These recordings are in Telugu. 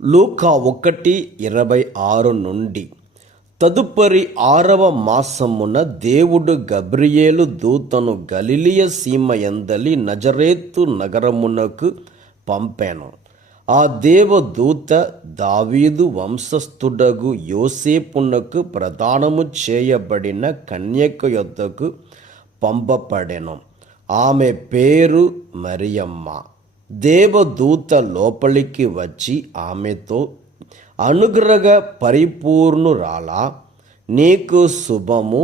లూకా 1:26 నుండి. తదుపరి 6వ మాసమున దేవుడు గబ్రియేలు దూతను గలిలయ సీమ యందలి నజరేతు నగరమునకు పంపెను. ఆ దేవదూత దావీదు వంశస్థుడగు యోసేపునకు ప్రదానము చేయబడిన కన్యక యొద్దకు పంపబడెను. ఆమె పేరు మరియమ్మ. దేవదూత లోపలికి వచ్చి ఆమెతో, అనుగ్రహ పరిపూర్ణురాలా, నీకు శుభము,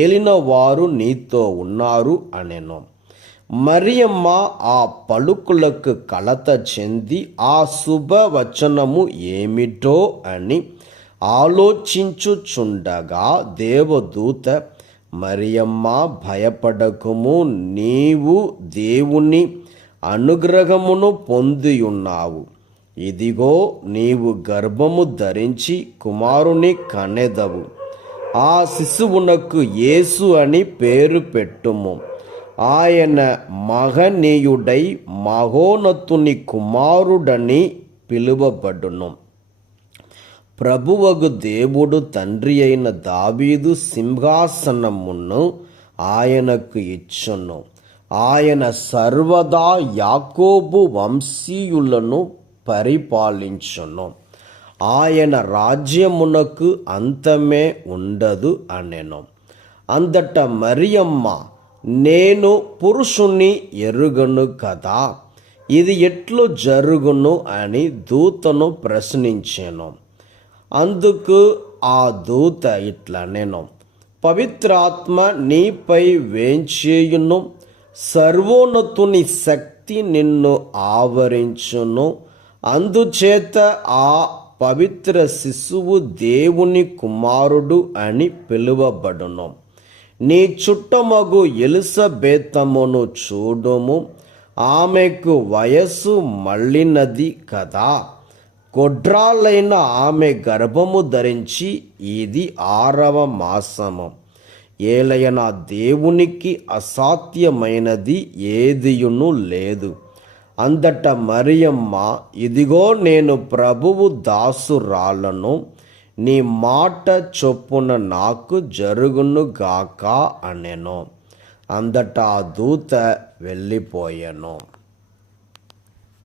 ఏలిన వారు నీతో ఉన్నారు అనెను. మరియమ్మ ఆ పలుకులకు కలత చెంది ఆ శుభవచనము ఏమిటో అని ఆలోచించుచుండగా దేవదూత, మరియమ్మ భయపడకుము, నీవు దేవుని అనుగ్రహమును పొందియున్నావు. ఇదిగో, నీవు గర్భము ధరించి కుమారుని కనెదవు. ఆ శిశువునకు యేసు అని పేరు పెట్టుము. ఆయన మహనీయుడై మహోన్నతుని కుమారుడని పిలువబడును. ప్రభువగు దేవుడు తండ్రి అయిన దావీదు సింహాసనమును ఆయనకు ఇచ్చును. ఆయన సర్వదా యాకోబు వంశీయులను పరిపాలించును. ఆయన రాజ్యమునకు అంతమే ఉండదు అనెను. అందట మరియమ్మ, నేను పురుషుని ఎరుగను కదా, ఇది ఎట్లు జరుగును అని దూతను ప్రశ్నించెను. అందుకు ఆ దూత ఇట్లనెను, పవిత్రాత్మ నీపై వేంచేయును, సర్వోన్నతుని శక్తి నిన్ను ఆవరించును. అందుచేత ఆ పవిత్ర శిశువు దేవుని కుమారుడు అని పిలువబడును. నీ చుట్టమగు ఎలిసబెతమును చూడుము, ఆమెకు వయస్సు మళ్ళినది కదా. గొడ్రాలైన ఆమె గర్భము ధరించి ఇది 6వ మాసము. ఏలయన దేవునికి అసాధ్యమైనది ఏదియును లేదు. అందట మరియమ్మ, ఇదిగో నేను ప్రభువు దాసురాలను, నీ మాట చొప్పున నాకు జరుగును గాక అనెను. అందట ఆ దూత వెళ్ళిపోయెను.